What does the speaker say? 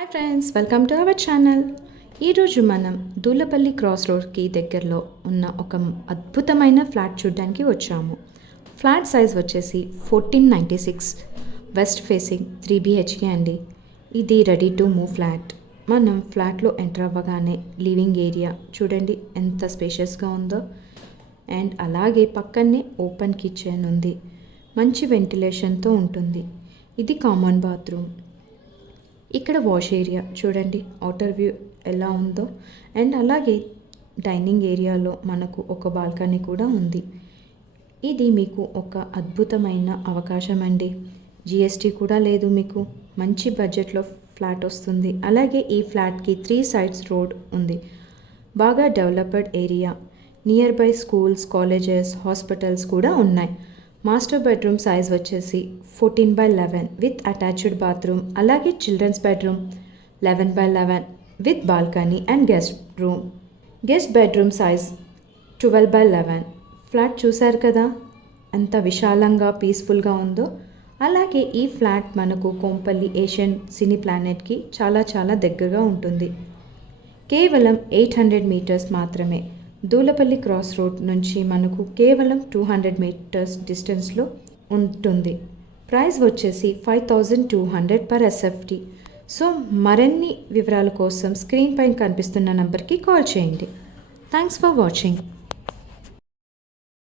Hi friends, welcome to our channel. ఈరోజు మనం Dulapalli cross రోడ్కి దగ్గరలో ఉన్న ఒక అద్భుతమైన ఫ్లాట్ చూడడానికి వచ్చాము. ఫ్లాట్ సైజ్ వచ్చేసి 1496 వెస్ట్ ఫేసింగ్ 3 BHK అండి. ఇది రెడీ టు మూవ్ ఫ్లాట్. మనం ఫ్లాట్లో ఎంటర్ అవ్వగానే లివింగ్ ఏరియా చూడండి ఎంత స్పేషియస్గా ఉందో. అండ్ అలాగే పక్కనే ఓపెన్ కిచెన్ ఉంది, మంచి వెంటిలేషన్తో ఉంటుంది. ఇది కామన్ బాత్రూమ్. ఇక్కడ వాష్ ఏరియా చూడండి అవుటర్ వ్యూ ఎలా ఉందో. అండ్ అలాగే డైనింగ్ ఏరియాలో మనకు ఒక బాల్కనీ కూడా ఉంది. ఇది మీకు ఒక అద్భుతమైన అవకాశం అండి. GST కూడా లేదు, మీకు మంచి బడ్జెట్లో ఫ్లాట్ వస్తుంది. అలాగే ఈ ఫ్లాట్కి 3 sides రోడ్ ఉంది. బాగా developed area, near by schools, colleges, hospitals కూడా ఉన్నాయి. మాస్టర్ బెడ్రూమ్ సైజ్ వచ్చేసి 14/11 విత్ అటాచ్డ్ బాత్రూమ్. అలాగే children's bedroom 11/11 with balcony and guest room. Guest bedroom size 12/11. Flat చూశారు కదా ఎంత విశాలంగా పీస్ఫుల్గా ఉందో. అలాగే ఈ ఫ్లాట్ మనకు కోంపల్లి ఏషియన్ సినీ ప్లానెట్కి చాలా దగ్గరగా ఉంటుంది. కేవలం 800 meters మాత్రమే. దూలపల్లి క్రాస్ రోడ్ నుంచి మనకు కేవలం 200 meters డిస్టెన్స్లో ఉంటుంది. ప్రైస్ వచ్చేసి 5200 per SFT. సో మరిన్ని వివరాల కోసం స్క్రీన్ పైన కనిపిస్తున్న నంబర్కి కాల్ చేయండి. Thanks for watching.